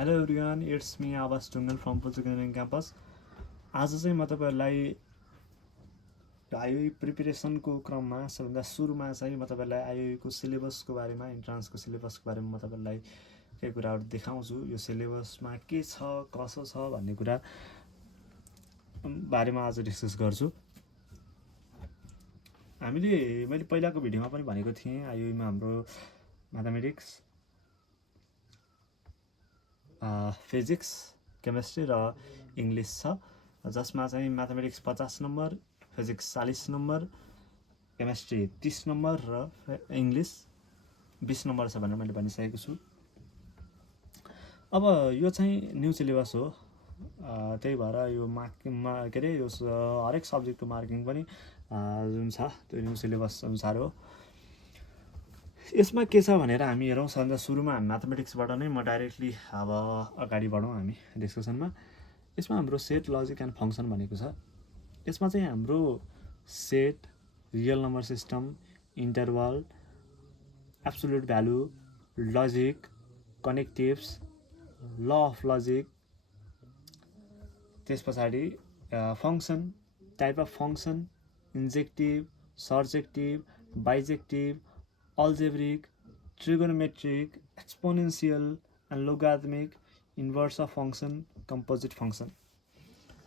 Hello everyone, it's me आवाज टुङ्गल from Pulchowk engineering campus. आज चाहिँ म तपाईँहरूलाई आइओई प्रिपेरेसनको क्रममा सबभन्दा सुरुमा चाहिँ म तपाईँलाई आइओईको सिलेबसको बारेमा, इन्ट्रान्सको सिलेबसको बारेमा म तपाईँलाई केही कुराहरू देखाउँछु। यो सिलेबसमा के छ, कसो छ भन्ने कुरा बारेमा आज डिस्कस गर्छु। मैले पहिलाको भिडियोमा पनि भनेको थिएँ, आइओईमा हाम्रो म्याथमेटिक्स, फिजिक्स, केमिस्ट्री र इङ्ग्लिस छ, जसमा चाहिँ mathematics 50 number, physics 40 number, chemistry 30 number र इङ्ग्लिस 20 नम्बर छ भनेर मैले भनिसकेको छु। अब यो चाहिँ न्यू सिलेबस हो, त्यही भएर यो मार्किङमा यो हरेक सब्जेक्टको मार्किङ पनि जुन छ त्यो न्यू सिलेबस अनुसार हो। यसमा के छ भनेर हामी हेरौँ। सबभन्दा सुरुमा हामी म्याथमेटिक्सबाट नै म डाइरेक्टली अब अगाडि बढौँ हामी डिस्कसनमा। यसमा हाम्रो सेट, लजिक एन्ड फङ्सन भनेको छ। यसमा चाहिँ हाम्रो set, real number system, interval, absolute value, logic, connectives, law of logic, त्यस पछाडि function, type of function, injective, surjective, bijective, algebraic, trigonometric, exponential and logarithmic, inverse of function, composite function.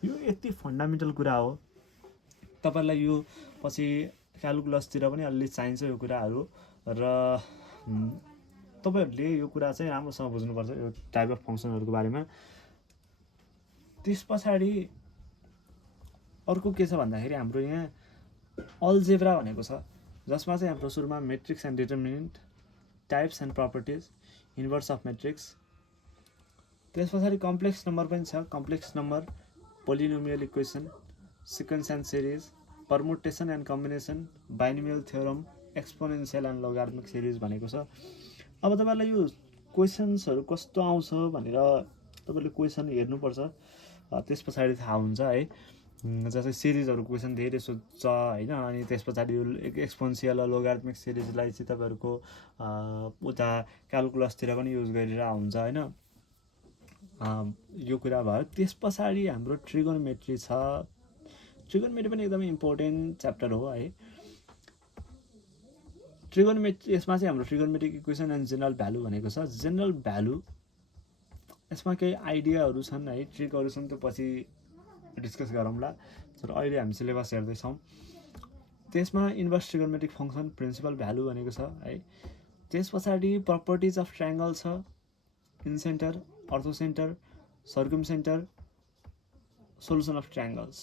यो यति fundamental कुरा हो। तपाईँलाई यो पछि क्यालकुलसतिर पनि अलि चाहिन्छ यो कुराहरू, र तपाईँहरूले यो कुरा चाहिँ राम्रोसँग बुझ्नुपर्छ यो टाइप अफ फङ्सनहरूको बारेमा। त्यस पछाडि अर्को के छ भन्दाखेरि हाम्रो यहाँ अल्जेब्रा भनेको छ, जसमा चाहिँ हाम्रो सुरुमा matrix and determinant, types and properties, inverse of matrix, त्यस पछाडि कम्प्लेक्स नम्बर पनि छ। Complex number, polynomial equation, sequence and series, permutation and combination, binomial theorem, exponential and logarithmic series भनेको छ। अब तपाईँलाई यो क्वेसन्सहरू कस्तो आउँछ भनेर तपाईँले क्वेसन हेर्नुपर्छ, त्यस पछाडि थाहा हुन्छ है। जस्तै सिरिजहरू क्वेसन धेरै सोध्छ होइन, अनि त्यस पछाडि यो एक्सपोनेन्सियल लोगारिथमिक सिरिजलाई चाहिँ तपाईँहरूको उता क्यालकुलसतिर पनि युज गरेर हुन्छ होइन, यो कुरा भयो। त्यस पछाडि हाम्रो ट्रिगोनोमेट्री छ। ट्रिगोनोमेट्री पनि एकदमै इम्पोर्टेन्ट च्याप्टर हो है। ट्रिगोनोमेट्री, यसमा चाहिँ हाम्रो trigonometric equation and general value भनेको छ। जेनरल भ्यालु यसमा केही आइडियाहरू छन् है, ट्रिकहरू छन्, त्यो पछि डिस्कस गरौँला, तर अहिले हामी सिलेबस हेर्दैछौँ। त्यसमा inverse trigonometric function, principal value भनेको छ है। त्यस पछाडि प्रपर्टिज अफ ट्रायङ्गल छ, incentre, orthocentre, circumcentre, solution of triangles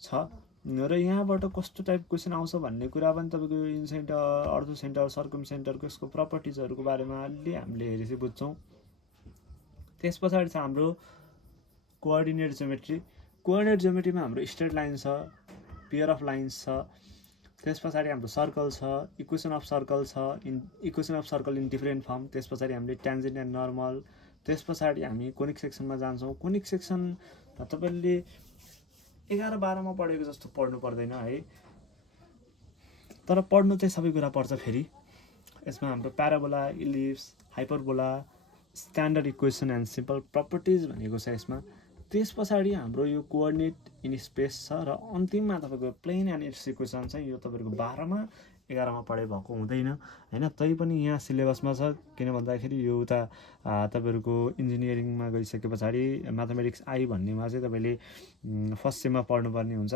छ। र यहाँबाट कस्तो टाइप क्वेसन आउँछ भन्ने कुरा पनि तपाईँको इन्सेन्टर, अर्थोसेन्टर, सर्कम सेन्टरको यसको प्रपर्टिजहरूको बारेमा अलि हामीले हेरेपछि बुझ्छौँ। त्यस पछाडि छ हाम्रो कोअर्डिनेट ज्योमेट्री। कोअर्डिनेट ज्योमेट्रीमा हाम्रो स्ट्रेट लाइन छ, पेयर अफ लाइन्स छ, त्यस पछाडि हाम्रो सर्कल छ, इक्वेसन अफ सर्कल छ, equation of circle in different form, त्यस पछाडि हामीले ट्यान्जेन्ट एन्ड नर्मल, त्यस पछाडि हामी कोनिक सेक्सनमा जान्छौँ। कोनिक सेक्सन तपाईँले 11-12मा पढेको जस्तो पढ्नु पर्दैन है, तर पढ्नु चाहिँ सबै कुरा पर्छ फेरि। यसमा हाम्रो parabola, ellipse, hyperbola, standard equation and simple properties भनेको छ यसमा। त्यस पछाडि हाम्रो यो कोअर्डिनेट इन स्पेस छ, र अन्तिममा तपाईँको प्लेन एन्ड इट्स इक्वेसन चाहिँ यो तपाईँको 12मा 11मा पढे भएको हुँदैन होइन, तैपनि यहाँ सिलेबसमा छ। किन भन्दाखेरि यो उता तपाईँहरूको इन्जिनियरिङमा गइसके पछाडि म्याथमेटिक्स आई भन्नेमा चाहिँ तपाईँले फर्स्ट सेममा पढ्नुपर्ने हुन्छ।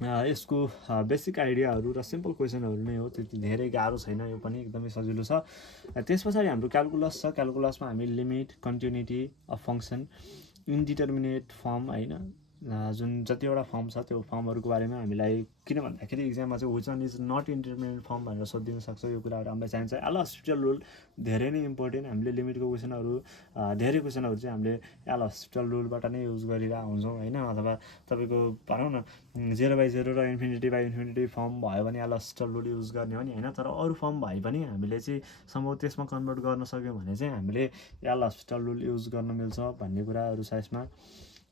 यसको बेसिक आइडियाहरू र सिम्पल क्वेसनहरू नै हो, त्यति धेरै गाह्रो छैन, यो पनि एकदमै सजिलो छ। त्यस पछाडि हाम्रो क्यालकुलस छ। क्यालकुलसमा हामी limit, continuity of function, indeterminate form होइन, जुन जतिवटा फर्म छ त्यो फर्महरूको बारेमा हामीलाई, किन भन्दाखेरि इक्जाममा चाहिँ which one is not indeterminate form भनेर सोधिदिन सक्छ। यो कुराहरू हामीलाई चाहिन्छ। एल हस्पिटल रुल धेरै नै इम्पोर्टेन्ट। हामीले लिमिटको क्वेसनहरू, धेरै क्वेसनहरू चाहिँ हामीले एल हस्पिटल रुलबाट नै युज गरिरहेको हुन्छौँ होइन, अथवा तपाईँको भनौँ न 0/0 र इन्फिनिटी फर्म भयो भने एल हस्पिटल रुल युज गर्ने हो नि होइन, तर अरू फर्म भए पनि हामीले चाहिँ सम्भव त्यसमा कन्भर्ट गर्न सक्यौँ भने चाहिँ हामीले एल हस्पिटल रुल युज गर्न मिल्छ भन्ने कुराहरू छ यसमा।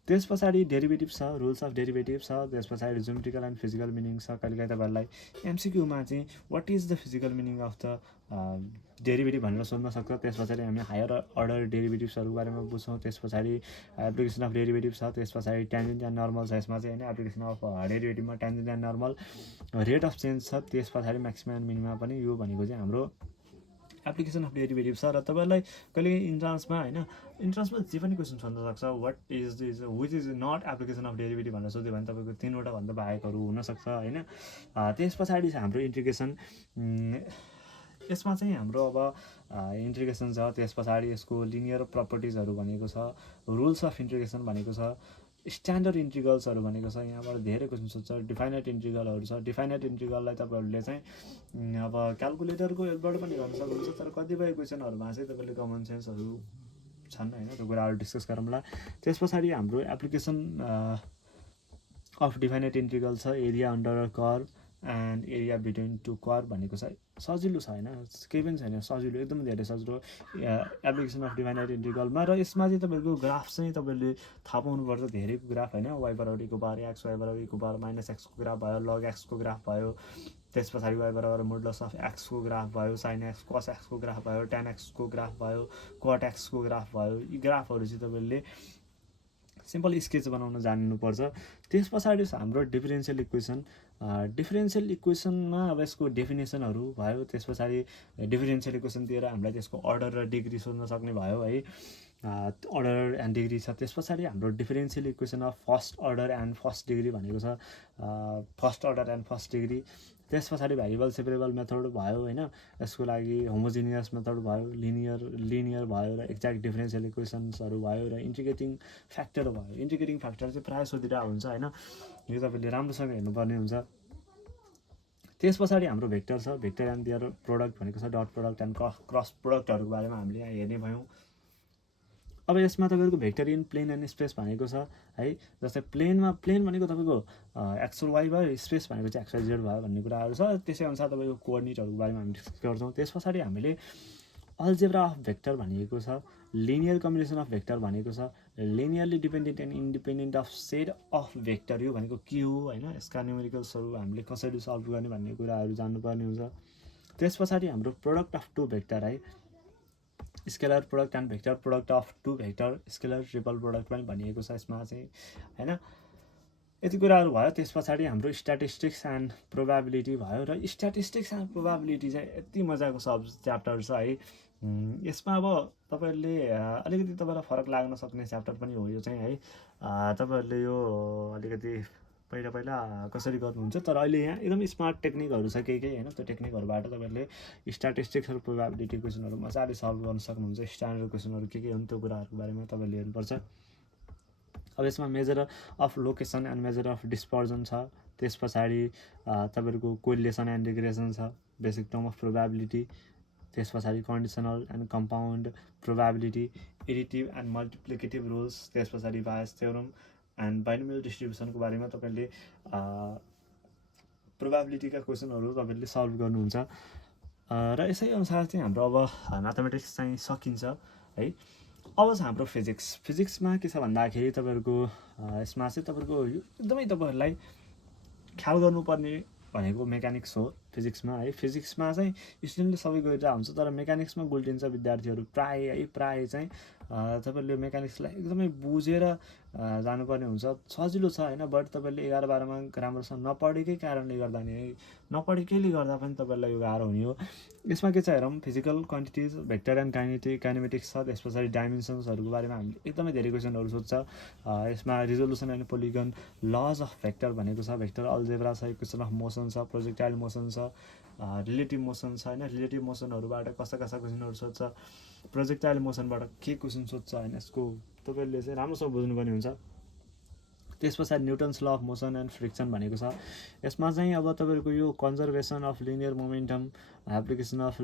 त्यस पछाडि डेरिभेटिभ छ, रुल्स अफ डेरिभेटिभ छ, त्यस पछाडि ज्योमेट्रिकल एन्ड फिजिकल मिनिङ छ। कहिलेकाहीँ तपाईँहरूलाई एमसिक्यूमा चाहिँ what is the physical meaning of the derivative भनेर सोध्न सक्छ। त्यस पछाडि हामी हायर अर्डर डेरिभेटिभ्सहरूको बारेमा बुझ्छौँ। त्यस पछाडि एप्लिकेसन अफ डेरिभेटिभ छ, त्यस पछाडि ट्यान्जेन्ट एन्ड नर्मल छ यसमा चाहिँ होइन। एप्लिकेसन अफ डेरिभेटिभमा tangent and normal, rate of change छ, त्यस पछाडि म्याक्सिमम एन्ड मिनिमा पनि। यो भनेको चाहिँ हाम्रो एप्लिकेसन अफ डेरिभेटिभ छ। र तपाईँलाई कहिले इन्ट्रान्समा होइन, इन्ट्रान्समा जे पनि क्वेसन सोध्न सक्छ, what is this which is not application of derivative भनेर सोध्यो भने तपाईँको 3वटा भन्दा बाहेकहरू हुनसक्छ होइन। त्यस पछाडि हाम्रो इन्टिग्रेसन, यसमा चाहिँ हाम्रो अब इन्टिग्रेसन छ। त्यस पछाडि यसको लिनियर प्रपर्टिजहरू भनेको छ, रुल्स अफ इन्टिग्रेसन भनेको छ, स्ट्यान्डर्ड इन्टिग्रल्सहरू भनेको छ। यहाँबाट धेरै क्वेसन सोध्छ। डिफाइनाइट इन्टिग्रलहरू छ। डिफाइनाइट इन्टिग्रललाई तपाईँहरूले चाहिँ अब क्यालकुलेटरको हेल्पबाट पनि गर्न सक्नुहुन्छ, तर कतिपय क्वेसनहरूमा चाहिँ तपाईँले कमन सेन्सहरू छन् होइन, त्यो कुराहरू डिस्कस गरौँला। त्यस पछाडि हाम्रो एप्लिकेसन अफ डिफाइनाइट इन्टिग्रल छ, area under a curve and area between two curve भनेको छ। सजिलो छ होइन, केही पनि छैन, सजिलो, एकदम धेरै सजिलो एप्लिकेसन अफ डिफाइनाइट इन्टिग्रलमा। र यसमा चाहिँ तपाईँको ग्राफ चाहिँ तपाईँले थाहा पाउनुपर्छ, धेरै ग्राफ होइन। वाइ बराबर ईको पावर एक्स, वाइ बराबर ईको पावर माइनस एक्सको ग्राफ भयो, लग एक्सको ग्राफ भयो, त्यस पछाडि वाइ बराबर मोडुलस अफ एक्सको ग्राफ भयो, साइन एक्स कस एक्सको ग्राफ भयो, टेन एक्सको ग्राफ भयो, कट एक्सको ग्राफ भयो। यी ग्राफहरू चाहिँ तपाईँले सिम्पल स्केच बनाउन जान्नुपर्छ। त्यस पछाडि हाम्रो डिफरेन्सियल इक्वेसन। डिफरेन्सियल इक्वेसनमा अब यसको डेफिनेसनहरू भयो। त्यस पछाडि डिफरेन्सियल इक्वेसन दिएर हामीलाई त्यसको अर्डर र डिग्री सोध्न सक्ने भयो है, अर्डर एन्ड डिग्री छ। त्यस पछाडि हाम्रो differential equation of first order and first degree भनेको छ, first order and first degree. त्यस पछाडि भ्यारिएबल सेपरेबल मेथड भयो होइन, यसको लागि होमोजिनियस मेथड भयो, लिनियर भयो, र एक्ज्याक्ट डिफरेन्सियल इक्वेसन्सहरू भयो, र इन्टिग्रेटिङ फ्याक्टर भयो। इन्टिग्रेटिङ फ्याक्टर चाहिँ प्रायः सोधिरहेको हुन्छ होइन, यो तपाईँले राम्रोसँग हेर्नुपर्ने हुन्छ। त्यस पछाडि हाम्रो भेक्टर छ, भेक्टर एन्ड दियर प्रोडक्ट भनेको छ, डट प्रोडक्ट एन्ड क्रस प्रोडक्टहरूको बारेमा हामीले यहाँ हेर्ने भयौँ। अब यसमा तपाईँको vector in plane and space भनेको छ है। जस्तै प्लेन भनेको तपाईँको एक्स र वाइ भयो, स्पेस भनेको चाहिँ एक्स वाइ जेड भयो भन्ने कुराहरू छ। त्यसै अनुसार तपाईँको कोअर्डिनेटहरूको बारेमा हामी डिस्कस गर्छौँ। त्यस पछाडि हामीले अल्जेब्रा अफ भेक्टर भनेको छ, लिनियर कम्बिनेसन अफ भेक्टर भनेको छ, linearly dependent and independent of set of vector, यो भनेको के हो होइन, यसका न्युमेरिकल्सहरू हामीले कसरी सल्भ गर्ने भन्ने कुराहरू जान्नुपर्ने हुन्छ। त्यस पछाडि हाम्रो प्रोडक्ट अफ टु भेक्टर है, scalar product and vector product of two vector, scalar triple product पनि भनिएको छ यसमा चाहिँ होइन। यति कुराहरू भयो। त्यस पछाडि हाम्रो स्ट्याटिस्टिक्स एन्ड प्रोबाबिलिटी भयो, र स्ट्याटिस्टिक्स एन्ड प्रोबाबिलिटी चाहिँ यति मजाको च्याप्टर छ है। यसमा अब तपाईँहरूले अलिकति तपाईँलाई फरक लाग्न सक्ने च्याप्टर पनि हो यो चाहिँ है। तपाईँहरूले यो अलिकति पहिला कसरी गर्नुहुन्छ, तर अहिले यहाँ एकदम स्मार्ट टेक्निकहरू छ केही होइन, त्यो टेक्निकहरूबाट तपाईँहरूले स्ट्याटिस्टिक्स र प्रोबाबिलिटी क्वेसनहरू मजाले सल्भ गर्न सक्नुहुन्छ। स्ट्यान्डर्ड क्वेसनहरू के हुन् त्यो कुराहरूको बारेमा तपाईँले हेर्नुपर्छ। अब यसमा measure of location and measure of dispersion छ। त्यस पछाडि तपाईँहरूको कोरिलेसन एन्ड रिग्रेसन छ, बेसिक टर्म अफ प्रोबाबिलिटी। त्यस पछाडि conditional and compound probability, additive and multiplicative rules. त्यस पछाडि बायस थ्योरम एन्ड बाइनोमियल डिस्ट्रिब्युसनको बारेमा तपाईँले प्रोबाबिलिटीका क्वेसनहरू तपाईँले सल्भ गर्नुहुन्छ। र यसै अनुसार चाहिँ हाम्रो अब म्याथमेटिक्स चाहिँ सकिन्छ है। अब चाहिँ हाम्रो फिजिक्समा के छ भन्दाखेरि तपाईँहरूको यसमा चाहिँ तपाईँहरूको एकदमै तपाईँहरूलाई ख्याल गर्नुपर्ने भनेको मेकानिक्स हो फिजिक्समा है। फिजिक्समा चाहिँ स्टुडेन्टले सबै गरिरहेको हुन्छ, तर मेकानिक्समा गुल्टिन्छ विद्यार्थीहरू प्राय चाहिँ तपाईँहरूले मेकानिक्सलाई एकदमै बुझेर जानुपर्ने हुन्छ। सजिलो छ होइन, बट तपाईँले 11-12मा राम्रोसँग नपढेकै कारणले गर्दा नि, नपढेकैले गर्दा पनि तपाईँलाई यो गाह्रो हुने हो। यसमा के छ हेरौँ, physical quantities, vector and kinematics छ। त्यस पछाडि डाइमेन्सन्सहरूको बारेमा हामीले एकदमै धेरै क्वेसनहरू सोध्छ। यसमा resolution and polygon, lodge of vector भनेको छ, भेक्टर अल्जेब्रा छ, इक्वेसन अफ मोसन छ, प्रोजेक्टाइल मोसन छ, रिलेटिभ मोसन छ होइन। रिलेटिभ मोसनहरूबाट कस्ता क्वेसनहरू सोध्छ, प्रोजेक्टाइल मोसनबाट के क्वेसन सोध्छ होइन, यसको तपाईँले चाहिँ राम्रोसँग बुझ्नुपर्ने हुन्छ। त्यस पछाडि Newton's law of motion and friction भनेको छ। यसमा चाहिँ अब तपाईँहरूको यो conservation of linear momentum, application of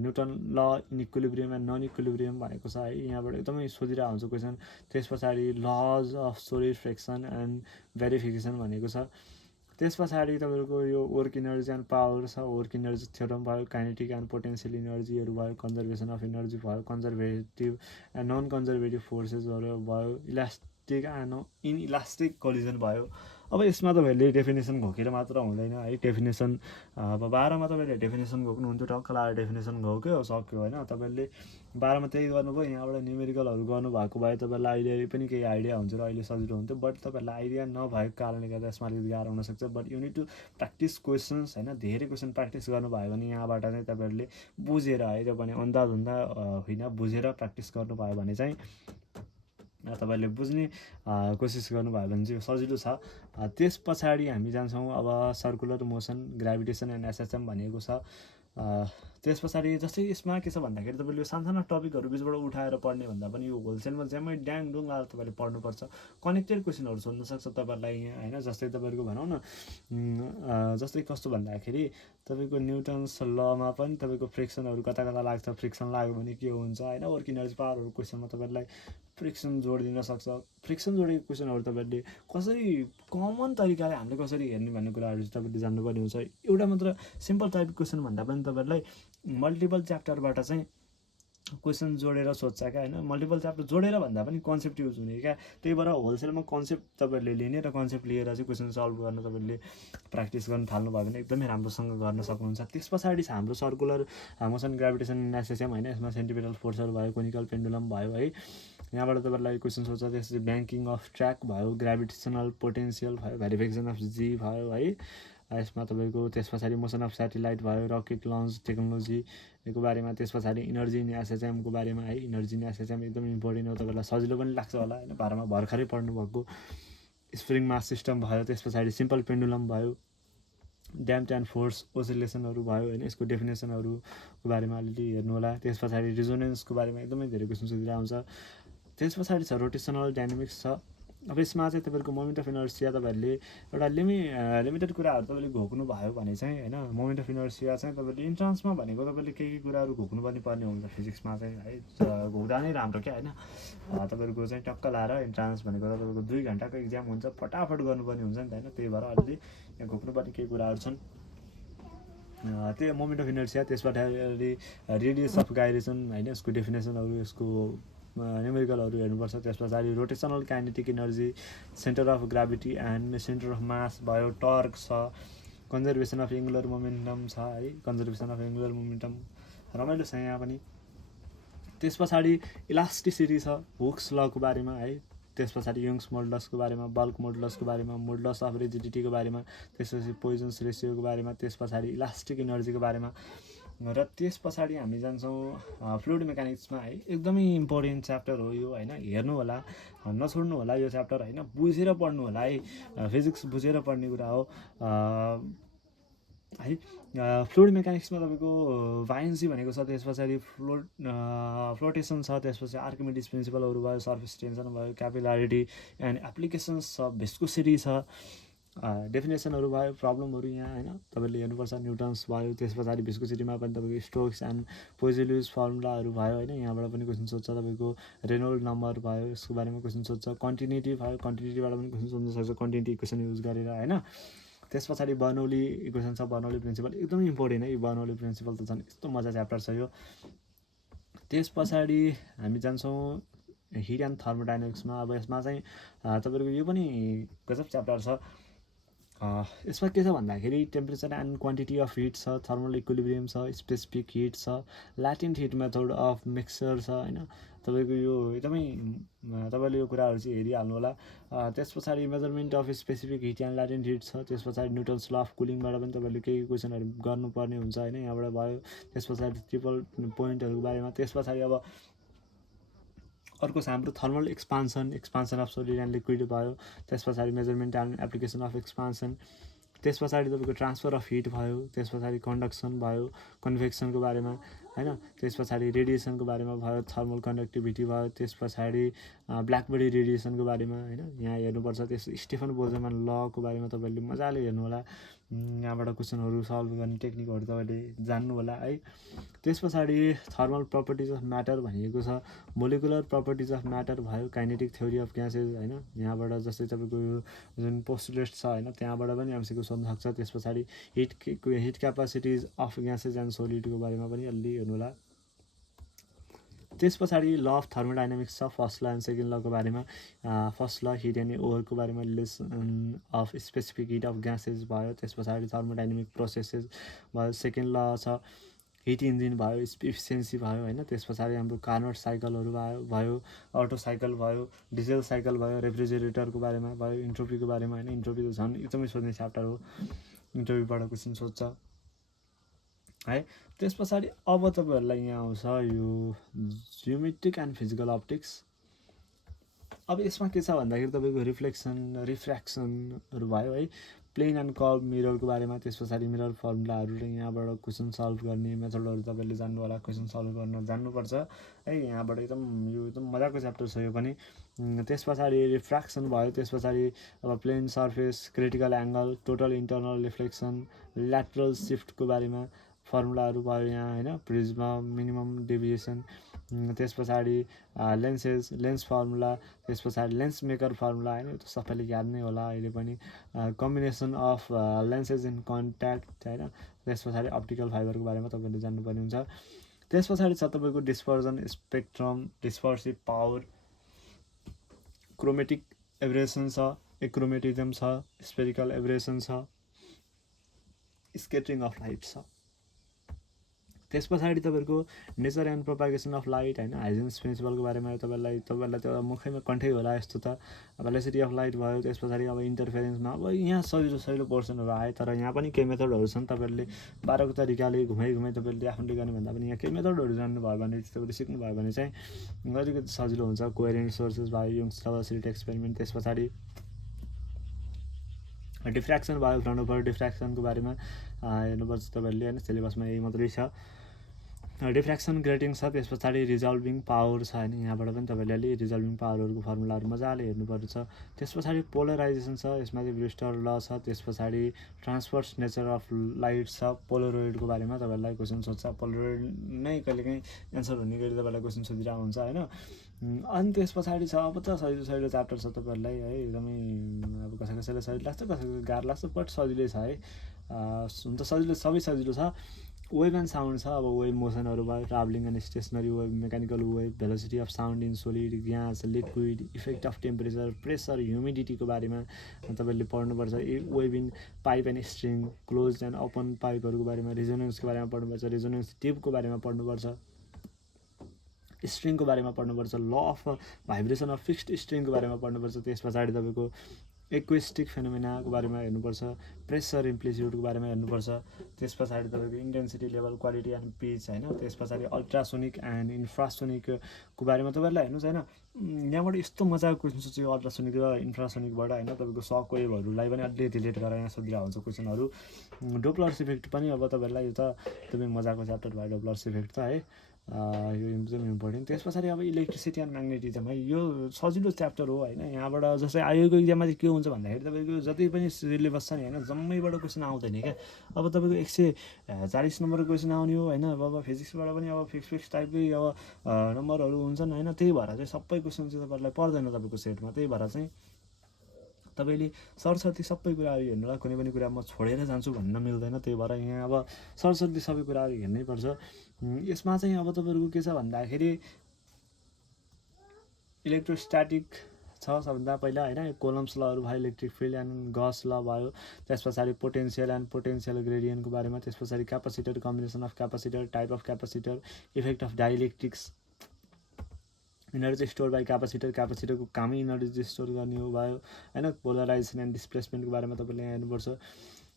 Newton law in equilibrium and non equilibrium भनेको छ है। यहाँबाट एकदमै सोधिरहेको हुन्छ क्वेसन। त्यस पछाडि lodge of solid friction and verification भनेको छ। त्यस पछाडि तपाईँको यो वर्क इनर्जी एन्ड पावर छ, वर्क इनर्जी थ्योरम भयो, काइनेटिक एन्ड पोटेन्सियल इनर्जीहरू भयो, कन्जर्भेसन अफ इनर्जी भयो, कन्जर्भेटिभ एन्ड नन कन्जर्भेटिभ फोर्सेसहरू भयो, इलास्टिक इनइलास्टिक कोलिजन भयो। अब यसमा तपाईँहरूले डेफिनेसन घोकेर मात्र हुँदैन है। डेफिनेसन अब 12मा तपाईँले डेफिनेसन घोक्नुहुन्थ्यो, टक्क लगाएर डेफिनेसन घोक्यो सक्यो होइन। तपाईँहरूले 12मा त्यही गर्नुभयो, यहाँबाट न्युमेरिकलहरू गर्नुभएको भए तपाईँहरूलाई अहिले पनि केही आइडिया हुन्छ र अहिले सजिलो हुन्थ्यो। बट तपाईँहरूलाई आइडिया नभएको कारणले गर्दा यसमा अलिकति गाह्रो हुनसक्छ। But you need to practice questions होइन। धेरै क्वेसन प्र्याक्टिस गर्नुभयो भने यहाँबाट चाहिँ तपाईँहरूले बुझेर है, त्यो भने अन्दाज हुँदा होइन, बुझेर प्र्याक्टिस गर्नुभयो भने चाहिँ तपाईँहरूले बुझ्ने कोसिस गर्नुभयो भने चाहिँ सजिलो छ। त्यस पछाडि हामी जान्छौँ अब circular motion, gravitation and SHM भनेको छ। त्यस पछाडि जस्तै यसमा के छ भन्दाखेरि तपाईँले सानसानो टपिकहरू बिचबाट उठाएर पढ्ने भन्दा पनि यो होलसेलमा ज्यामै ड्याङडुङ लगाएर तपाईँले पढ्नुपर्छ। कनेक्टेड क्वेसनहरू सोध्नसक्छ तपाईँलाई यहाँ होइन। जस्तै तपाईँहरूको भनौँ न जस्तै कस्तो भन्दाखेरि तपाईँको न्युटन्स लमा पनि तपाईँको फ्रिक्सनहरू कता कता लाग्छ, फ्रिक्सन लाग्यो भने के हुन्छ होइन। वर्क इनर्जी पावरहरू क्वेसनमा तपाईँलाई फ्रिक्सन जोडिदिन सक्छ। फ्रिक्सन जोडेको क्वेसनहरू तपाईँहरूले कसरी कमन तरिकाले हामीले कसरी हेर्ने भन्ने कुराहरू चाहिँ तपाईँले जान्नुपर्ने हुन्छ। एउटा मात्र सिम्पल टाइप क्वेसन भन्दा पनि तपाईँहरूलाई मल्टिपल च्याप्टरबाट चाहिँ क्वेसन जोडेर सोध्छ क्या होइन। मल्टिपल च्याप्टर जोडेर भन्दा पनि कन्सेप्ट युज हुने क्या। त्यही भएर होलसेलमा कन्सेप्ट तपाईँहरूले लिने र कन्सेप्ट लिएर चाहिँ क्वेसन सल्भ गर्न तपाईँले प्र्याक्टिस गर्न थाल्नुभयो भने एकदमै राम्रोसँग गर्न सक्नुहुन्छ। त्यस पछाडि छ हाम्रो सर्कुलर मोसन, ग्राभिटेसन, एसएचएम होइन। यसमा सेन्टिपिटल फोर्सहरू भयो, कोनिकल पेन्डुलम भयो है। यहाँबाट तपाईँलाई क्वेसन सोध्छ। त्यसपछि ब्याङ्किङ अफ ट्र्याक भयो, ग्राभिटेसनल पोटेन्सियल भयो, भेरिफिकेसन अफ जी भयो है। यसमा तपाईँको त्यस पछाडि मोसन अफ स्याटेलाइट भयो, रकेट लन्च टेक्नोलोजीको बारेमा। त्यस पछाडि इनर्जी इन एसएचएमको बारेमा है। इनर्जी इन एसएचएम एकदम इम्पोर्टेन्ट हो, तपाईँलाई सजिलो पनि लाग्छ होला होइन, 12मा भर्खरै पढ्नुभएको। स्प्रिङ मास सिस्टम भयो। त्यस पछाडि सिम्पल पेन्डुलम भयो, ड्याम्प एन्ड फोर्स ओसिलेसनहरू भयो होइन। यसको डेफिनेसनहरूको बारेमा अलिअलि हेर्नु होला। त्यस पछाडि रिजोनेन्सको बारेमा एकदमै धेरै क्वेसन सोधेर आउँछ। त्यस पछाडि छ रोटेसनल डाइनामिक्स छ। अब यसमा चाहिँ तपाईँहरूको मोमेन्ट अफ इनर्सिया तपाईँहरूले एउटा लिमिटेड कुराहरू तपाईँले घोक्नु भयो भने चाहिँ होइन। मोमेन्ट अफ इनर्सिया चाहिँ तपाईँले इन्ट्रान्समा भनेको तपाईँले केही कुराहरू घोक्नुपर्ने हुन्छ फिजिक्समा चाहिँ है। घोक्दा नै राम्रो क्या होइन। तपाईँहरूको चाहिँ टक्क लाएर इन्ट्रान्स भनेको तपाईँको 2 घन्टाको इक्जाम हुन्छ, फटाफट गर्नुपर्ने हुन्छ नि त होइन। त्यही भएर अलिअलि यहाँ घोक्नुपर्ने केही कुराहरू छन्। त्यो मोमेन्ट अफ इनर्सिया। त्यस पछाडि रेडियस अफ गाइरेसन होइन। यसको डेफिनेसनहरू, यसको न्युमेरिकलहरू हेर्नुपर्छ। त्यस पछाडि rotational kinetic energy, centre of gravity and centre of मास भयो, टर्क छ, कन्जर्भेसन अफ एङ्गुलर मोमेन्टम छ है। कन्जर्भेसन अफ एङ्गुलर मोमेन्टम रमाइलो छ यहाँ पनि। त्यस पछाडि इलास्टिसिटी छ, हुक्स लको बारेमा है। त्यस पछाडि यङ्स मोडुलसको बारेमा, बल्क मोडुलसको बारेमा, मोडुलस अफ रिजिडिटीको बारेमा, त्यसपछि पोइजन्स रेसियोको बारेमा, त्यस पछाडि इलास्टिक इनर्जीको बारेमा। र त्यस पछाडि हामी जान्छौँ फ्लुइड मेकानिक्समा है। एकदमै इम्पोर्टेन्ट च्याप्टर हो यो होइन। हेर्नु होला, नछोड्नु होला यो च्याप्टर होइन। बुझेर पढ्नु होला है। फिजिक्स बुझेर पढ्ने कुरा हो है। फ्लुइड मेकानिक्समा तपाईँको भाइन्सी भनेको छ। त्यस पछाडि फ्लोटेसन छ। त्यसपछि आर्किमिडिज प्रिन्सिपलहरू भयो, सर्फेस टेन्सन भयो, क्यापिलारिटी एन्ड एप्लिकेसन्स छ, भिस्कोसिटी छ, डेफिनेसनहरू भयो, प्रब्लमहरू यहाँ होइन तपाईँले हेर्नुपर्छ। न्युटन्स भयो। त्यस पछाडि भिस्कोसिटीमा पनि तपाईँको स्टोक्स एन्ड पोइजोलियस फर्मुलाहरू भयो होइन। यहाँबाट पनि क्वेसन सोध्छ। तपाईँको रेनोल्ड नम्बर भयो, यसको बारेमा क्वेसन सोध्छ। कन्टिन्युटी भयो, कन्टिन्युटीबाट पनि क्वेसन सोध्न सक्छ, कन्टिन्युटी इक्वेसन युज गरेर होइन। त्यस पछाडि बर्नौली इक्वेसन छ, बर्नौली प्रिन्सिपल एकदमै इम्पोर्टेन्ट है। यो बर्नौली प्रिन्सिपल त झन् यस्तो मजा च्याप्टर छ यो। त्यस पछाडि हामी जान्छौँ हिट एन्ड थर्मोडाइनामिक्समा। अब यसमा चाहिँ तपाईँहरूको यो पनि गजब च्याप्टर छ। यसमा के छ भन्दाखेरि temperature and quantity of heat छ, थर्मल इक्विलिब्रियम छ, स्पेसिफिक हिट छ, latent hit method of mixture छ होइन। तपाईँको यो एकदमै तपाईँले यो कुराहरू चाहिँ हेरिहाल्नु होला। त्यस पछाडि measurement of specific hit and latent hit छ। त्यस पछाडि न्युटन्स ल अफ कुलिङबाट पनि तपाईँले केही क्वेसनहरू गर्नुपर्ने हुन्छ होइन। यहाँबाट भयो। त्यस पछाडि ट्रिपल पोइन्टहरूको बारेमा। त्यस पछाडि अब अर्को छ हाम्रो thermal expansion of solid and liquid भयो। त्यस पछाडि measurement and application of expansion. त्यस पछाडि तपाईँको ट्रान्सफर अफ हिट भयो। त्यस पछाडि कन्डक्सन भयो, कन्भेक्सनको बारेमा होइन। त्यस पछाडि रेडिएसनको बारेमा भयो, थर्मल कन्डक्टिभिटी भयो। त्यस पछाडि ब्ल्याक बडी रेडिएसनको बारेमा होइन यहाँ हेर्नुपर्छ। त्यस स्टेफन बोल्जमान लको बारेमा तपाईँले मजाले हेर्नु होला। यहाँबाट क्वेसनहरू सल्भ गर्ने टेक्निकहरू तपाईँले जान्नु होला है। त्यस पछाडि थर्मल प्रपर्टिज अफ म्याटर भनेको छ, मोलिकुलर प्रपर्टिज अफ म्याटर भयो, काइनेटिक थ्योरी अफ ग्यासेस होइन। यहाँबाट जस्तै तपाईँको जुन पोस्टुलेट छ होइन, त्यहाँबाट पनि एमसीक्यू सोध्न सक्छ। त्यस पछाडि हिट क्यापासिटिज अफ ग्यासेस एन्ड सोलिडको बारेमा पनि अलि हेर्नु होला। त्यस पछाडि ल अफ थर्मोडाइनामिक्स छ फर्स्ट ल एन्ड सेकेन्ड लको बारेमा। फर्स्ट ल हिट एन्ड ओभरको बारेमा, relation of specific heat of gases भयो। त्यस पछाडि थर्मोडाइनामिक प्रोसेसेस भयो। सेकेन्ड ल छ हिट इन्जिन भयो, इफिसियन्सी भयो होइन। त्यस पछाडि हाम्रो कार्नट साइकलहरू भयो, अटो साइकल भयो, डिजेल साइकल भयो, रेफ्रिजरेटरको बारेमा भयो, इन्ट्रोपीको बारेमा होइन। इन्ट्रोपी त झन् एकदमै सोध्ने च्याप्टर हो, इन्टरभ्यूबाट क्वेसन सोध्छ है। त्यस पछाडि अब तपाईँहरूलाई यहाँ आउँछ यो जियोमेट्रिक एन्ड फिजिकल अप्टिक्स। अब यसमा के छ भन्दाखेरि तपाईँको रिफ्र्याक्सनहरू भयो है, प्लेन एन्ड कर्भ मिररको बारेमा। त्यस पछाडि मिरर फर्मुलाहरू र यहाँबाट क्वेसन सल्भ गर्ने मेथडहरू तपाईँले जान्नु होला, क्वेसन सल्भ गर्न जान्नुपर्छ है। यहाँबाट एकदम मजाको च्याप्टर छ यो पनि। त्यस पछाडि रिफ्र्याक्सन भयो। त्यस पछाडि अब plane surface, critical angle, total internal reflection, lateral सिफ्टको बारेमा फर्मुलाहरू भयो यहाँ होइन, प्रिज्म, मिनिमम डेभिएसन। त्यस पछाडि लेन्स फर्मुला, त्यस पछाडि लेन्स मेकर फर्मुला होइन, त्यो सबैले याद नै होला अहिले पनि। Combination of lenses in contact होइन। त्यस पछाडि अप्टिकल फाइबरको बारेमा तपाईँले जान्नुपर्ने हुन्छ। त्यस पछाडि छ तपाईँको डिस्पर्जन स्पेक्ट्रम, डिस्पर्सिभ पावर, क्रोमेटिक एब्रेसन छ, एक्रोमेटिजम छ, स्पेरिकल एब्रेसन छ, स्केटरिङ अफ लाइट छ। त्यस पछाडि तपाईँको nature and propagation of light होइन, हाइजेन्स प्रिन्सिपलको बारेमा तपाईँलाई त मुखैमा कन्ठै होला यस्तो त। भेलोसिटी अफ लाइट भयो। त्यस पछाडि अब इन्टरफेरेन्समा अब यहाँ सजिलो पोर्सनहरू आयो, तर यहाँ पनि केही मेथडहरू छन्। तपाईँहरूले 12को तरिकाले घुमाइ तपाईँले आफूले गर्ने भन्दा पनि यहाँ केही मेथडहरू जान्नुभयो भने, तपाईँले सिक्नुभयो भने चाहिँ अलिकति सजिलो हुन्छ। कोहेरेन्ट सोर्सेस भयो, यङ्स डबल स्लिट एक्सपेरिमेन्ट। त्यस पछाडि डिफ्र्याक्सन भयो, फ्रन्ट डिफ्र्याक्सनको बारेमा हेर्नुपर्छ तपाईँहरूले होइन, सिलेबसमा यही मात्रै छ। डिफ्र्याक्सन ग्रेटिङ छ। त्यस पछाडि रिजल्भिङ पावर छ होइन, यहाँबाट पनि तपाईँले अलि रिजल्भिङ पावरहरूको फर्मुलाहरू मजाले हेर्नुपर्छ। त्यस पछाडि पोलराइजेसन छ, यसमा चाहिँ ब्रिस्टर ल छ। त्यस पछाडि ट्रान्सफर्स नेचर अफ लाइट छ, पोलरोइडको बारेमा तपाईँलाई क्वेसन सोध्छ। पोलरोइड नै कहिलेकाहीँ एन्सर हुने गरी तपाईँलाई क्वेसन सोधिरहेको हुन्छ होइन। अनि त्यस पछाडि छ अब त सजिलो च्याप्टर छ तपाईँहरूलाई है, एकदमै अब कसैलाई सजिलो लाग्छ, कसैलाई गाह्रो लाग्छ, बट सजिलै छ है। हुन त सजिलो, सबै सजिलो छ। वेभ एन्ड साउन्ड छ, अब वेभ मोसनहरू भयो, travelling and stationary wave, mechanical wave, velocity of sound in solid, gas, liquid, effect of temperature, pressure, ह्युमिडिटीको बारेमा तपाईँले पढ्नुपर्छ। Wave in pipe and string, close and open पाइपहरूको बारेमा, रेजोनेन्सको बारेमा पढ्नुपर्छ, रेजोनेन्स ट्युबको बारेमा पढ्नुपर्छ, स्ट्रिङको बारेमा पढ्नुपर्छ, law of vibration of fixed स्ट्रिङको बारेमा पढ्नुपर्छ। त्यस पछाडि तपाईँको एक्वेस्टिक फेनोमेनाको बारेमा हेर्नुपर्छ, प्रेसर एम्प्लिट्युडको बारेमा हेर्नुपर्छ। त्यस पछाडि तपाईँको intensity level, quality and pitch होइन। त्यस पछाडि अल्ट्रासोनिक एन्ड इन्फ्रासोनिकको बारेमा तपाईँहरूलाई हेर्नुहोस् होइन, यहाँबाट यस्तो मजाको क्वेसन सोध्छ यो अल्ट्रासोनिक र इन्फ्रासोनिकबाट होइन। तपाईँको सक वेभहरूलाई पनि अलिकति रिलेट गरेर यहाँ सोधिरहेको हुन्छ क्वेसनहरू। डोप्लर्स इफेक्ट पनि अब तपाईँहरूलाई यो त एकदमै मजाको च्याप्टर भयो डोप्लर्स इफेक्ट त है, यो एकदम इम्पोर्टेन्ट। त्यस पछाडि अब इलेक्ट्रिसिटी एन्ड म्याग्नेटिजम है, यो सजिलो च्याप्टर हो होइन। यहाँबाट जस्तै आयोगको इक्जाममा चाहिँ के हुन्छ भन्दाखेरि तपाईँको जति पनि सिलेबस छ नि होइन, जम्मैबाट क्वेसन आउँदैन क्या। अब तपाईँको 140 नम्बरको क्वेसन आउने हो होइन। अब फिजिक्सबाट पनि अब फिक्स टाइपकै अब नम्बरहरू हुन्छन् होइन। त्यही भएर चाहिँ सबै क्वेसन चाहिँ तपाईँहरूलाई पर्दैन तपाईँको सेटमा। त्यही भएर चाहिँ तपाईँले सरसर्ती सबै कुराहरू हेर्नु होला, कुनै पनि कुरा म छोडेर जान्छु भन्न मिल्दैन। त्यही भएर यहाँ अब सरसर्ती सबै कुराहरू हेर्नैपर्छ। यसमा चाहिँ अब तपाईँहरूको के छ भन्दाखेरि इलेक्ट्रोस्ट्याटिक छ सबभन्दा पहिला होइन, कोलम्स लहरू भयो, इलेक्ट्रिक फिल्ड एन्ड गस ल भयो। त्यस पछाडि पोटेन्सियल एन्ड पोटेन्सियल ग्रेडियन्टको बारेमा। त्यस पछाडि capacitor, combination of capacitor, type of capacitor, effect of dielectrics, energy store by क्यापासिटरको कामै इनर्जी स्टोर गर्ने हो भयो होइन। पोलराइजेसन एन्ड डिस्प्लेसमेन्टको बारेमा तपाईँले यहाँ हेर्नुपर्छ।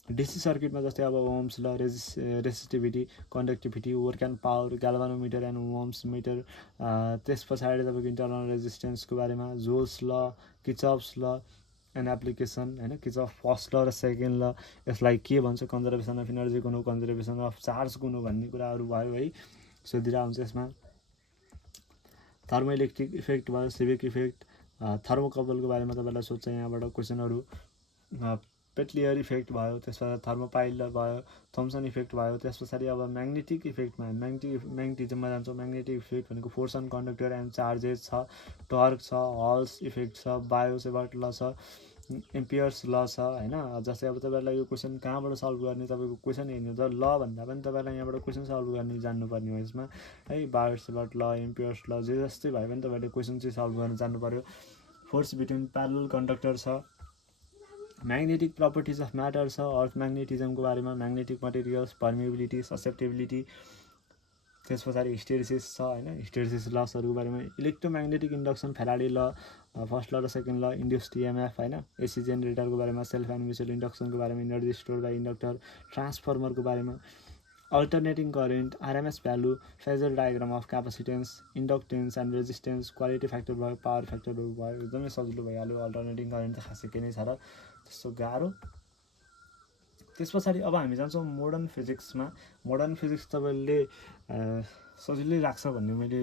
डिसी सर्किटमा जस्तै अब Ohm's law, resistivity, conductivity, work and power, galvanometer and ohms meter. त्यस पछाडि तपाईँको इन्टरनल रेजिस्टेन्सको बारेमा, जोल्स ल, किर्चफ्स ल एन्ड एप्लिकेसन होइन, किर्चफ फर्स्ट ल र सेकेन्ड ल। यसलाई के भन्छ, कन्जर्भेसन अफ इनर्जी कुन हो, कन्जर्भेसन अफ चार्ज कुन हो भन्ने कुराहरू भयो है, सोधिरहेको हुन्छ यसमा। थर्मोइलेक्ट्रिक इफेक्ट भयो, सिभिक इफेक्ट, थर्मोकपलको बारेमा तपाईँलाई सोध्छ यहाँबाट क्वेसनहरू। पेट्लियर इफेक्ट भयो, त्यस पछाडि थर्मोपाइल भयो, थम्सन इफेक्ट भयो। त्यस पछाडि अब म्याग्नेटिक इफेक्टमा म्याग्नेटिजममा जान्छौँ। म्याग्नेटिक इफेक्ट भनेको force on conductor and charges छ, टर्क छ, हल्स इफेक्ट छ, बायो सेभर्ट ल छ, एम्पियर्स ल छ होइन। जस्तै अब तपाईँहरूलाई यो क्वेसन कहाँबाट सल्भ गर्ने, तपाईँको क्वेसन हेर्नु त ल भन्दा पनि तपाईँलाई यहाँबाट क्वेसन सल्भ गर्ने जान्नुपर्ने हो यसमा है। बायर्सबाट ल, एम्पियर्स ल जे जस्तै भए पनि तपाईँले क्वेसन चाहिँ सल्भ गर्न जान्नु पऱ्यो। फोर्स बिट्विन प्यारलल कन्डक्टर छ, म्याग्नेटिक प्रपर्टिज अफ म्याटर छ, अर्थ म्याग्नेटिजमको बारेमा, म्याग्नेटिक मटेरियल्स, पर्मिएबिलिटी, ससेप्टेबिलिटी, त्यस पछाडि हिस्टेरिसिस छ होइन, हिस्टेरिसिस लसहरूको बारेमा, electromagnetic induction, Faraday law, first law र सेकेन्ड ल, इन्ड्युस्ड इएमएफ होइन, एसी जेनेरेटरको बारेमा, सेल्फ एन्ड म्युचुअल इन्डक्सनको बारेमा, इनर्जी स्टोर बाई इन्डक्टर, ट्रान्सफर्मरको बारेमा, alternating current, RMS value, phasor diagram of capacitance, inductance and resistance, quality factor भयो, power फ्याक्टरहरू भयो। एकदमै सजिलो भइहाल्यो। अल्टरनेटिङ करेन्ट त खासै के नै छ र त्यस्तो गाह्रो। त्यस पछाडि अब हामी जान्छौँ मोडर्न फिजिक्समा। मोडर्न फिजिक्स तपाईँले सजिलै लाग्छ भन्ने मैले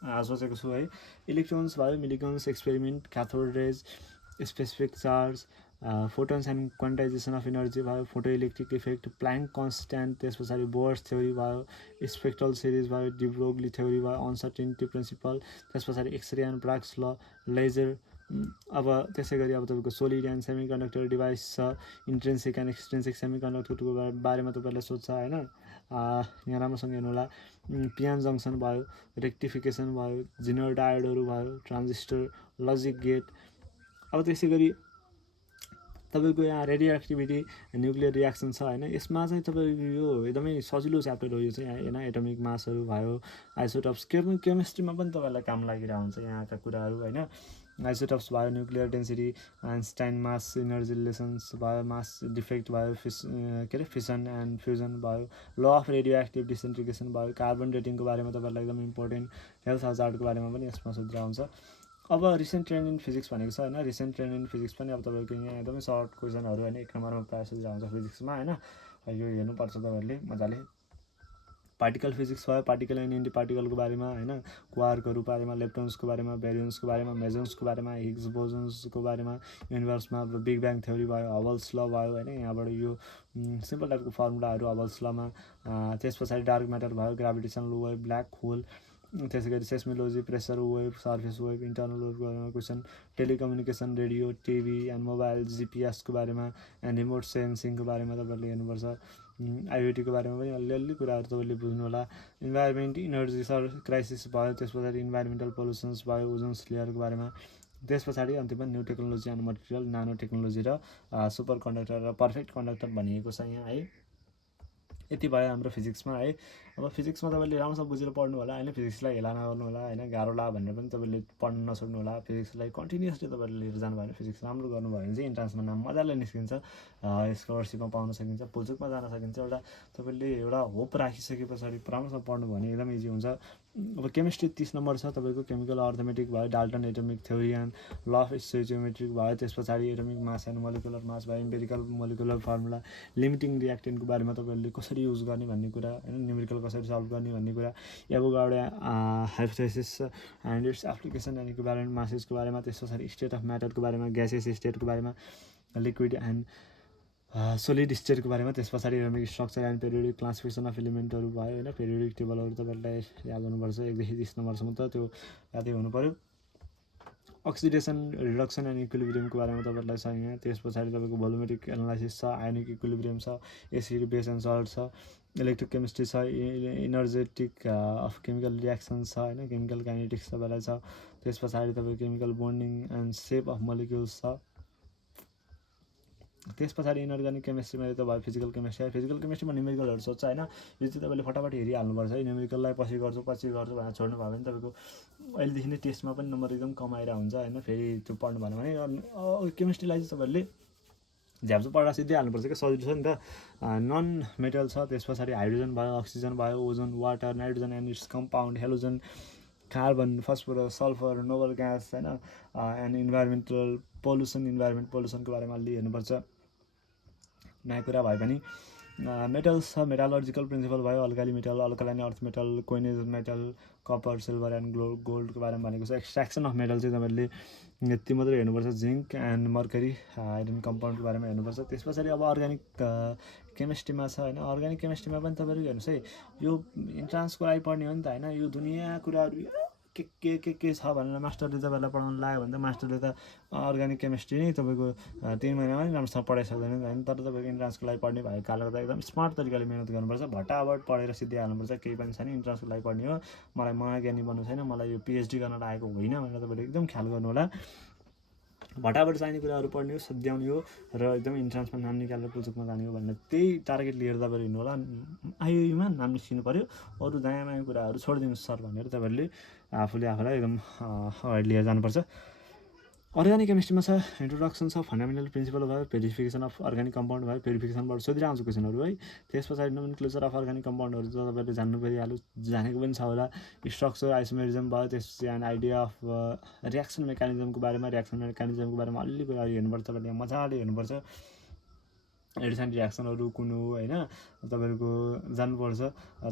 सोचेको छु है। इलेक्ट्रोन्स भयो, Millikan's experiment, cathode rays, specific charge, photons and quantization of energy भयो, photo electric effect, Planck constant, त्यस पछाडि बोर्स थ्योरी भयो, स्पेक्ट्रल सिरिज भयो, डी ब्रोगली थ्योरी भयो, अनसर्टेनिटी प्रिन्सिपल, त्यस पछाडि एक्सरे एन्ड ब्राग्स ल, लेजर। अब त्यसै गरी अब तपाईँको solid and semi conductor device छ, इन्ट्रेन्सिक एन्ड एक्सट्रेन्सिक सेमी कन्डक्टरको बारेमा तपाईँलाई सोध्छ होइन। यहाँ राम्रोसँग हेर्नु होला। पियान जङ्सन भयो, रेक्टिफिकेसन भयो, जिनर डायोडहरू भयो, ट्रान्जिस्टर, लजिक गेट। अब त्यसै गरी तपाईँको यहाँ रेडियो एक्टिभिटी, न्युक्लियर रियाक्सन छ होइन। यसमा चाहिँ तपाईँको यो एकदमै सजिलो च्याप्टर हो यो चाहिँ होइन। एटमिक मासहरू भयो, आइसोटप्स, केमिस्ट्रीमा पनि तपाईँलाई काम लागिरहेको हुन्छ यहाँका कुराहरू होइन। आइसोटप्स भयो, न्युक्लियर डेन्सिटी, आइन्स्टाइन मास इनर्जी रिलेसन्स भयो, मास डिफेक्ट भयो, फिसन एन्ड फ्युजन भयो, law of radio active disintegration भयो, कार्बन डेटिङको बारेमा तपाईँलाई एकदम इम्पोर्टेन्ट, हेल्थ हजार्डको बारेमा पनि यसमा सोध्दा हुन्छ। अब रिसेन्ट ट्रेन्ड इन फिजिक्स भनेको छ होइन। रिसेन्ट ट्रेन्ड इन फिजिक्स पनि अब तपाईँको यहाँ एकदमै सर्ट क्वेसनहरू होइन, 1 नम्बरमा प्रायः सोध्दा हुन्छ फिजिक्समा होइन। यो हेर्नुपर्छ तपाईँहरूले मजाले। पार्टिकल फिजिक्स भयो, पार्टिकल एन्ड एन्टी पार्टिकलको बारेमा होइन, क्वार्कहरूको बारेमा, लेप्टोन्सको बारेमा, बेरियन्सको बारेमा, मेजोन्सको बारेमा, हिग्स बोसोन्सको बारेमा, युनिभर्समा बिग ब्याङ थ्योरी भयो, हबल्स ल भयो होइन। यहाँबाट यो सिम्पल टाइपको फर्मुलाहरू हबल्स लमा। त्यस पछाडि डार्क म्याटर भयो, ग्राभिटेसनल वेभ, ब्ल्याक होल, त्यसै गरी seismology, pressure wave, surface wave, internal वेभको बारेमा question, telecommunication, radio, TV and mobile, जिपिएसको बारेमा एन्ड रिमोट सेन्सिङको बारेमा तपाईँले हेर्नुपर्छ। आइओटीको बारेमा पनि अलिअलि कुराहरू तपाईँले बुझ्नु होला। इन्भाइरोमेन्ट, इनर्जी क्राइसिस भयो, त्यस पछाडि इन्भाइरोमेन्टल पोल्युसन्स भयो, ओजोन्स लेयरको बारेमा। त्यस पछाडि अन्तिममा न्यू टेक्नोलोजी एन्ड मटेरियल, नानो टेक्नोलोजी र सुपर कन्डक्टर र पर्फेक्ट कन्डक्टर भनिएको छ यहाँ है। यति भयो हाम्रो फिजिक्समा है। अब फिजिक्समा तपाईँले राम्रोसँग बुझेर पढ्नु होला होइन। फिजिक्सलाई हेला नगर्नु होला होइन, गाह्रो ला भनेर पनि तपाईँले पढ्नु नछोड्नु होला। फिजिक्सलाई कन्टिन्युसली तपाईँले लिएर जानुभयो भने, फिजिक्स राम्रो गर्नुभयो भने चाहिँ इन्ट्रान्समा नाम मजाले निस्किन्छ, स्कलरसिपमा पाउन सकिन्छ, पुल्चोकमा जान सकिन्छ। एउटा तपाईँले एउटा होप राखिसके पछाडि राम्रोसँग पढ्नु भने एकदम इजी हुन्छ। अब केमिस्ट्री 30 नम्बर छ तपाईँको, केमिकल अर्थमेटिक भयो, Dalton atomic theory and law of stoichiometric भयो, त्यस पछाडि atomic mass and molecular mass भयो, एम्पेरिकल मोलिकुलर फर्मुला, लिमिटिङ रियाक्टेन्टको बारेमा तपाईँले कसरी युज गर्ने भन्ने कुरा होइन, न्युमेरिकल कसरी सल्भ गर्ने भन्ने कुरा, Avogadro hypothesis and its application and equivalent मासेसको बारेमा, त्यस पछाडि स्टेट अफ म्याटरको बारेमा, ग्यासेस स्टेटको बारेमा, लिक्विड एन्ड सोलिड स्टेटको बारेमा, त्यस पछाडि atomic structure and periodic classification of इलिमेन्टहरू भयो होइन। पेरियोडिक टेबलहरू तपाईँलाई याद गर्नुपर्छ 1 देखि 30 नम्बरसम्म त त्यो यादै हुनु पऱ्यो। अक्सिडेसन, रिडक्सन एन्ड इक्विलिब्रियमको बारेमा तपाईँलाई छ यहाँ। त्यस पछाडि तपाईँको भोल्युमेट्रिक एनालाइसिस छ, आयोनिक इक्विलिब्रियम छ, एसिड बेस एन्ड सल्ट छ, इलेक्ट्रिक केमिस्ट्री छ, इनर्जेटिक अफ केमिकल रियाक्सन्स छ होइन, केमिकल काइनेटिक्स तपाईँलाई छ। त्यस पछाडि तपाईँको chemical bonding and shape of molecules छ। त्यस पछाडि इनअर्ग्यानिक केमिस्ट्रीमा त भयो फिजिकल केमिस्ट्री। फिजिकल केमिस्ट्रीमा न्युमेरिकलहरू सोध्छ होइन। यो चाहिँ तपाईँले फटाफट हेरिहाल्नुपर्छ है। न्युमेरिकललाई पछि गर्छु भनेर छोड्नु भयो भने तपाईँको अहिलेदेखि नै टेस्टमा पनि नम्बर एकदम कम आइरहेको हुन्छ होइन। फेरि त्यो पढ्नु भएन भने केमिस्ट्रीलाई चाहिँ तपाईँले झ्याप्चो पढाएर सिधै हाल्नुपर्छ क्या, सजिलो छ नि त। नन मेटल छ, त्यस पछाडि हाइड्रोजन भयो, अक्सिजन भयो, ozone, water, nitrogen and its compound, halogen, carbon, phosphorus, sulphur, noble gas होइन, एन्ड इन्भाइरोमेन्टल पोल्युसनको बारेमा अलि हेर्नुपर्छ। नयाँ कुरा भए पनि मेटल्स छ, मेटालर्जिकल प्रिन्सिपल भयो, alkali metal, alkaline earth metal, coinage metal, copper, silver and गोल्डको बारेमा भनेको छ। एक्सट्र्याक्सन अफ मेटल चाहिँ तपाईँले यति मात्रै हेर्नुपर्छ। जिङ्क एन्ड मर्करी आइरन कम्पाउन्डको बारेमा हेर्नुपर्छ। त्यस पछाडि अब अर्ग्यानिक केमिस्ट्रीमा छ होइन। अर्ग्यानिक केमिस्ट्रीमा पनि तपाईँहरू हेर्नुहोस् है, यो इन्ट्रान्सको लागि पढ्ने हो नि त होइन। यो दुनियाँ कुराहरू के छ भनेर मास्टरले तपाईँलाई पढाउनु लाग्यो भने त मास्टरले त अर्ग्यानिक केमिस्ट्री नै तपाईँको 3 महिनामा नै राम्रोसँग पढाइसक्दैन नि होइन। तर तपाईँको इन्ट्रान्सको लागि पढ्ने भएको कारणले त एकदम स्मार्ट तरिकाले मिहिनेत गर्नुपर्छ, भटाभट पढेर सिद्धिहाल्नुपर्छ, केही पनि छैन, इन्ट्रान्सको लागि पढ्ने हो, मलाई महाज्ञानी बन्नु छैन, मलाई यो पिएचडी गर्न लागेको होइन भनेर तपाईँले एकदम ख्याल गर्नु होला। भटाभट चाहिने कुराहरू पढ्ने हो, सध्याउने हो र एकदम इन्ट्रान्समा नाम निकालेर पुल्चोकमा जाने हो भनेर त्यही टार्गेट लिएर तपाईँले हिँड्नु होला। आइयुमा नाम निस्किनु पऱ्यो, अरू दायाँ बायाँ कुराहरू छोडिदिनु सर भनेर तपाईँहरूले आफूले आफूलाई एकदम अगाडि लिएर जानुपर्छ। अर्ग्यानिक केमिस्ट्रीमा छ इन्ट्रोडक्सन छ, फन्डामेन्टल प्रिन्सिपल भयो, भेरिफिकेसन अफ अर्ग्यानिक कम्पाउन्ड भयो, भेरिफिकेसनबाट सोधिरहेको आउँछ क्वेसनहरू है। त्यस पछाडि नोमेनक्लेचर अफ अर्ग्यानिक कम्पाउन्डहरू त तपाईँले जान्नु परिहाल्यो, जानेको पनि छ होला। स्ट्रक्चर आइसोमेरिजम भयो, त्यसपछि एन्ड आइडिया अफ रियाक्सन मेकानिजमको बारेमा अलिअलि कुराहरू हेर्नुपर्छ, तपाईँले मजाले हेर्नुपर्छ। एडिसन रियाक्सनहरू कुन हो होइन तपाईँहरूको जान्नुपर्छ।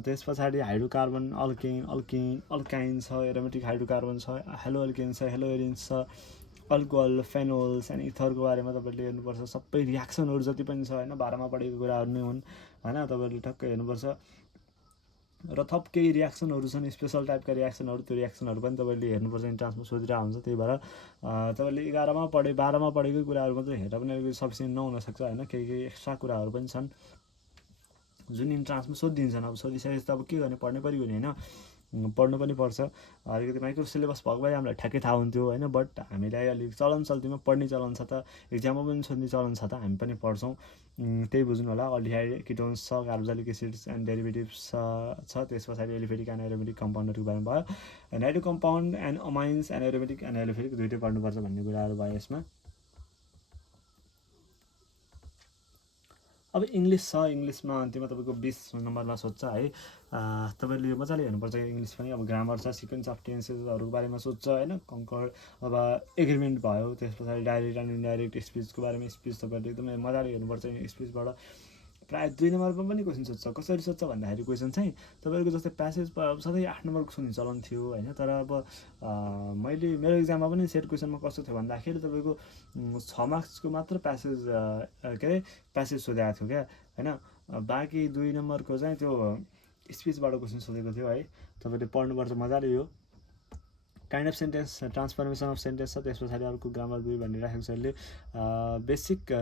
त्यस पछाडि हाइड्रोकार्बन अल्काइन छ, एरोमेटिक हाइड्रोकार्बन छ, हेलो अल्केन छ, हेलो एरिन्स छ, अल्कोहल, फेनोल्स एन्ड इथरको बारेमा तपाईँले हेर्नुपर्छ। सबै रियाक्सनहरू जति पनि छ होइन 12मा पढेको कुराहरू नै हुन् होइन, तपाईँले टक्कै हेर्नुपर्छ। र थप केही रियाक्सनहरू छन्, स्पेसल टाइपका रियाक्सनहरू, त्यो रियाक्सनहरू पनि तपाईँले हेर्नुपर्छ, इन्ट्रान्समा सोधिरहेको हुन्छ। त्यही भएर तपाईँले 11मा 12मा पढेकै कुराहरू मात्रै हेरेर पनि अलिकति सफिसियन्ट नहुनसक्छ होइन, केही एक्स्ट्रा कुराहरू पनि छन् जुन इन्ट्रान्समा सोधिदिन्छन्। अब सोधिसकेपछि त अब के गर्ने, पढ्नै पऱ्यो नि होइन, पढ्नु पनि पर्छ। अलिकति माइक्रो सिलेबस भएको भए हामीलाई ठ्याक्कै थाहा हुन्थ्यो होइन, बट हामीलाई अलिक चलन चल्तीमा पढ्ने चलन छ, त इक्जाममा पनि सोध्ने चलन छ, त हामी पनि पढ्छौँ, त्यही बुझ्नु होला। अल्डिहाइड किटोन्स छ, कार्बोक्सिलिक एसिड्स एन्ड डेरिभेटिभ्स छ, त्यस पछाडि एलिफेटिक एन्ड एरोमेटिक कम्पाउन्डहरूको बारेमा भयो, nitro compound and amines and aromatic and aliphatic दुइटै पढ्नुपर्छ भन्ने कुराहरू भयो यसमा। अब इङ्ग्लिस छ, इङ्ग्लिसमा अन्तिममा तपाईँको 20 नम्बरमा सोध्छ है। तपाईँले मजाले हेर्नुपर्छ इङ्ग्लिस पनि। अब ग्रामर छ, सिक्वेन्स अफ टेन्सेसहरूको बारेमा सोध्छ होइन, कङ्कर्ड अब एग्रिमेन्ट भयो, त्यस पछाडि डाइरेक्ट एन्ड इन्डाइरेक्ट स्पिचको बारेमा स्पिच तपाईँले एकदमै मजाले हेर्नुपर्छ। स्पिचबाट प्रायः 2 नम्बरमा पनि क्वेसन सोध्छ। कसरी सोध्छ भन्दाखेरि क्वेसन चाहिँ तपाईँको जस्तै प्यासेज सधैँ 8 नम्बरको सोध्ने चलन थियो होइन, तर अब मैले मेरो इक्जाममा पनि सेट क्वेसनमा कस्तो थियो भन्दाखेरि तपाईँको 6 मार्क्सको मात्र प्यासेज प्यासेज सोधेको थियो क्या होइन, बाँकी 2 नम्बरको चाहिँ त्यो स्पिचबाट क्वेसन सोधेको थियो है। तपाईँले पढ्नुपर्छ मजाले। यो kind of sentence, transformation of sentence छ, त्यस पछाडि अर्को ग्रामर 2 भनिराखेको छ यसले। बेसिक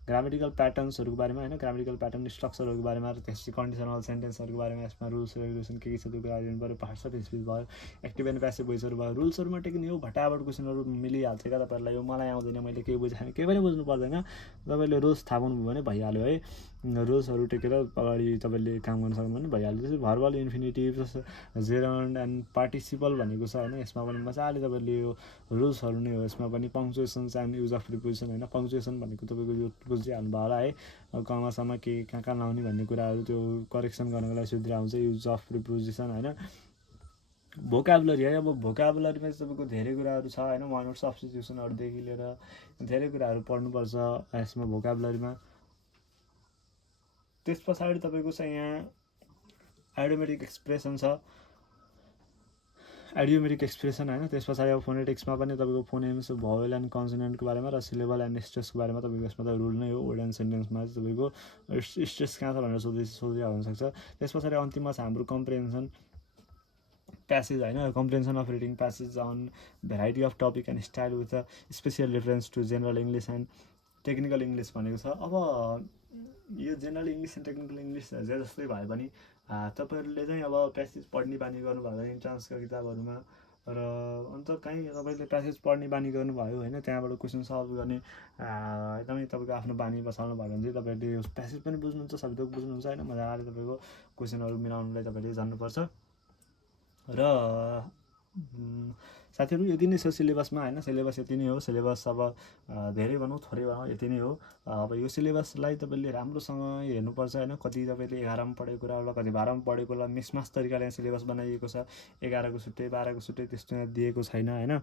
ग्रामेटिकल प्याटर्न्सहरूको बारेमा होइन, ग्रामेटिकल प्याटर्न स्ट्रक्चरहरूको बारेमा, र त्यसपछि कन्डिसनल सेन्टेन्सहरूको बारेमा यसमा रुल्स रेगुलेसन के छ त्यो कुरा हेर्नु पऱ्यो। पार्ट्स अफ स्पिच भयो, एक्टिभ एन्ड प्यासिभ भोइसहरू भयो, रुल्सहरूमा टेक्ने हो, भटाभट क्वेसनहरू मिलिहाल्छ क्या तपाईँहरूलाई। यो मलाई आउँदैन, मैले केही बुझाएँ, केही पनि बुझ्नु पर्दैन, तपाईँले रुल्स थाहा पाउनुभयो भने भइहाल्यो है। रुल्सहरू टेकेर अगाडि तपाईँले काम गर्न सक्नु भने भइहाल्यो। त्यसपछि भर्बल इन्फिनिटिभ, जेरन्ड एन्ड पार्टिसिपल भनेको छ होइन, यसमा पनि मजाले तपाईँले यो रुल्सहरू नै हो। यसमा पनि पङ्क्चुएसन्स एन्ड युज अफ प्रिपोजिसन होइन, पङ्क्चुएसन भनेको तपाईँको यो बुझिहाल्नु भयो होला है, कमासम्म के कहाँ लाउने भन्ने कुराहरू त्यो करेक्सन गर्नको लागि सोधिरहेको हुन्छ। युज अफ प्रिपोजिसन होइन, भोकाबुलरी है। अब भोकाबुलरीमा चाहिँ तपाईँको धेरै कुराहरू छ होइन, वान वर्ड सब्स्टिट्युसनहरूदेखि लिएर धेरै कुराहरू पढ्नुपर्छ यसमा भोकाबुलरीमा। त्यस पछाडि तपाईँको चाहिँ यहाँ आइडियोमेटिक एक्सप्रेसन छ, आइडियोमेटिक एक्सप्रेसन होइन। त्यस पछाडि अब फोनेटिक्समा पनि तपाईँको फोनेम्स, भोवेल एन्ड कन्सोनेन्टको बारेमा र सिलेबल एन्ड स्ट्रेसको बारेमा तपाईँको यसमा त रुल नै हो। वर्ड एन्ड सेन्टेन्समा चाहिँ तपाईँको स्ट्रेस कहाँ छ भनेर सोधिरहेको हुनसक्छ। त्यस पछाडि अन्तिममा छ हाम्रो कम्प्रिहेन्सन प्यासेज होइन, comprehension of reading passage on variety of topic and style with a special reference to general English and technical English भनेको छ। अब यो general English and technical English जस्तै भए पनि तपाईँहरूले चाहिँ अब प्यासेज पढ्ने बानी गर्नुभयो भने इन्ट्रान्सका किताबहरूमा, र अन्त कहीँ तपाईँले प्यासेज पढ्ने बानी गर्नुभयो होइन, त्यहाँबाट क्वेसन सल्भ गर्ने एकदमै तपाईँको आफ्नो बानी बसाल्नु भयो भने चाहिँ तपाईँले प्यासेज पनि बुझ्नुहुन्छ, शब्द बुझ्नुहुन्छ होइन, मजाले तपाईँको क्वेसनहरू मिलाउनुलाई तपाईँले जान्नुपर्छ। र साथीहरू यति नै छ सिलेबसमा होइन, सिलेबस यति नै हो। सिलेबस अब धेरै भनौँ थोरै भनौँ यति नै हो। अब यो सिलेबसलाई तपाईँले राम्रोसँग हेर्नुपर्छ होइन, कति तपाईँले 11मा पढेको कुरा होला, कति 12मा पढेको होला, मिसमास तरिकाले सिलेबस बनाइएको छ, 11को छुट्टै 12को छुट्टै त्यस्तो दिएको छैन होइन।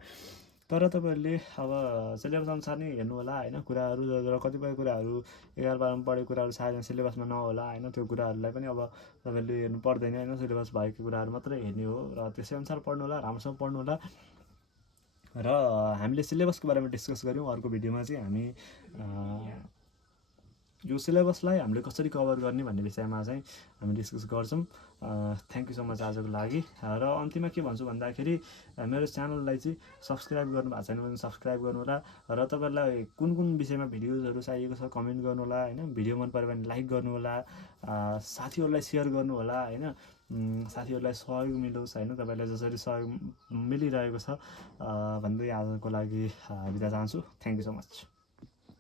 तर तपाईँहरूले अब सिलेबस अनुसार नै हेर्नु होला होइन कुराहरू, र कतिपय कुराहरू 11-12मा पढेको कुराहरू सायद सिलेबसमा नहोला होइन, त्यो कुराहरूलाई पनि अब तपाईँले हेर्नु पर्दैन होइन, सिलेबस भएको कुराहरू मात्रै हेर्ने हो, र त्यसै अनुसार पढ्नु होला, राम्रोसँग पढ्नु होला। र हामीले सिलेबसको बारेमा डिस्कस गऱ्यौँ। अर्को भिडियोमा चाहिँ हामी यो सिलेबसलाई हामीले कसरी कभर गर्ने भन्ने विषयमा चाहिँ हामी डिस्कस गर्छौँ। थ्याङ्क यू सो मच आजको लागि। र अन्तिममा के भन्छु भन्दाखेरि मेरो च्यानललाई चाहिँ सब्सक्राइब गर्नु भएको छैन भने सब्सक्राइब गर्नु होला र तपाईँहरूलाई कुन कुन विषयमा भिडियोजहरू चाहिएको छ कमेन्ट गर्नु होला होइन। भिडियो मन पऱ्यो भने लाइक गर्नु होला, साथीहरूलाई सेयर गर्नु होला होइन। साथीहरूलाई सहयोग मिलोस् होइन, तपाईँलाई जसरी सहयोग मिलिरहेको छ भन्दै आजको लागि बिदा चाहन्छु। Thank you so much.